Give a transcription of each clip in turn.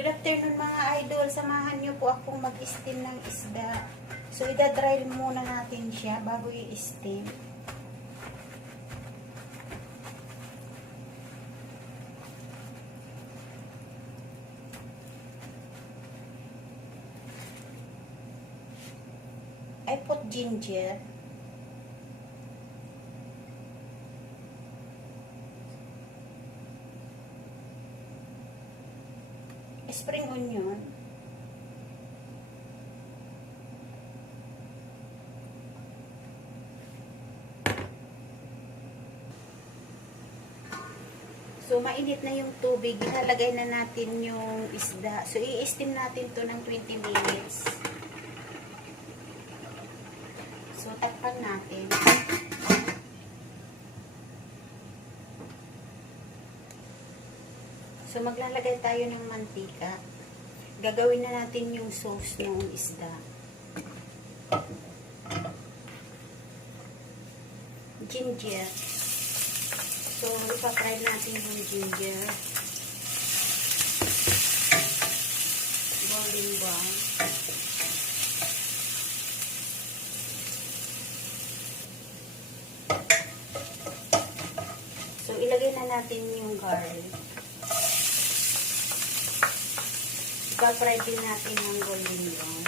Good afternoon mga idol. Samahan niyo po akong mag-steam ng isda. So, idadry muna natin siya bago i-steam. I put ginger. Spring onion. So, mainit na yung tubig. Ilalagay na natin yung isda. So, i-steam natin to ng 20 minutes. So, takpan natin. So, maglalagay tayo ng mantika. Gagawin na natin yung sauce ng isda. Ginger. So, ipapry natin yung ginger. Golden brown. So, ilagay na natin yung garlic. Ipapry din natin ng golden brown.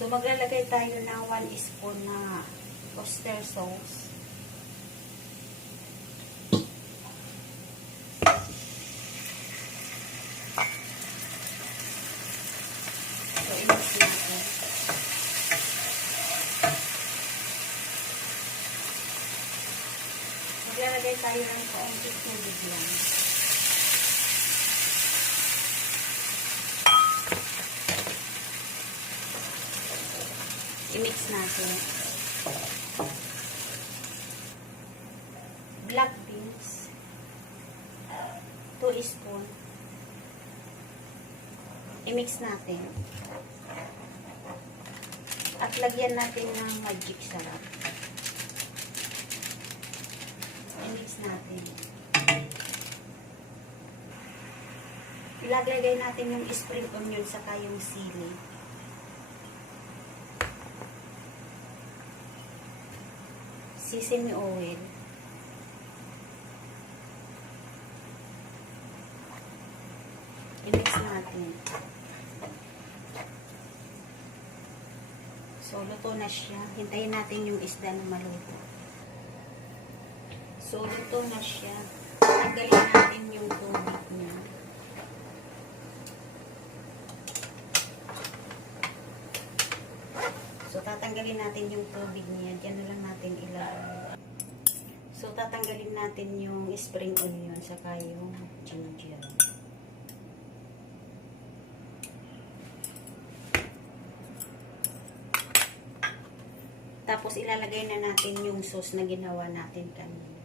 So, maglalagay tayo ng 1 spoon na oyster sauce. So, i-mix natin. Maglalagay tayo ng kaunting tubig lang. I-mix natin. Black beans. 2 spoon. I-mix natin. At lagyan natin ng magic sarap. I-mix natin. Ilagay natin yung spring onion saka yung sili. Sesame oil. I-mix natin. So, luto na siya. Hintayin natin yung isda na maluto. So, luto na siya. Tanggalin natin yung tubig niya. So, tatanggalin natin yung tubig niya. Diyan na lang natin ilagay. So, tatanggalin natin yung spring onion saka yung ginger. Tapos, ilalagay na natin yung sauce na ginawa natin kanina.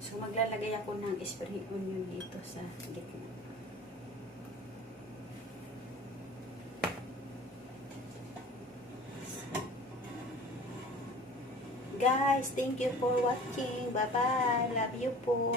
So, maglalagay ako ng spring onion dito sa gitna. Guys, thank you for watching. Bye-bye. Love you po.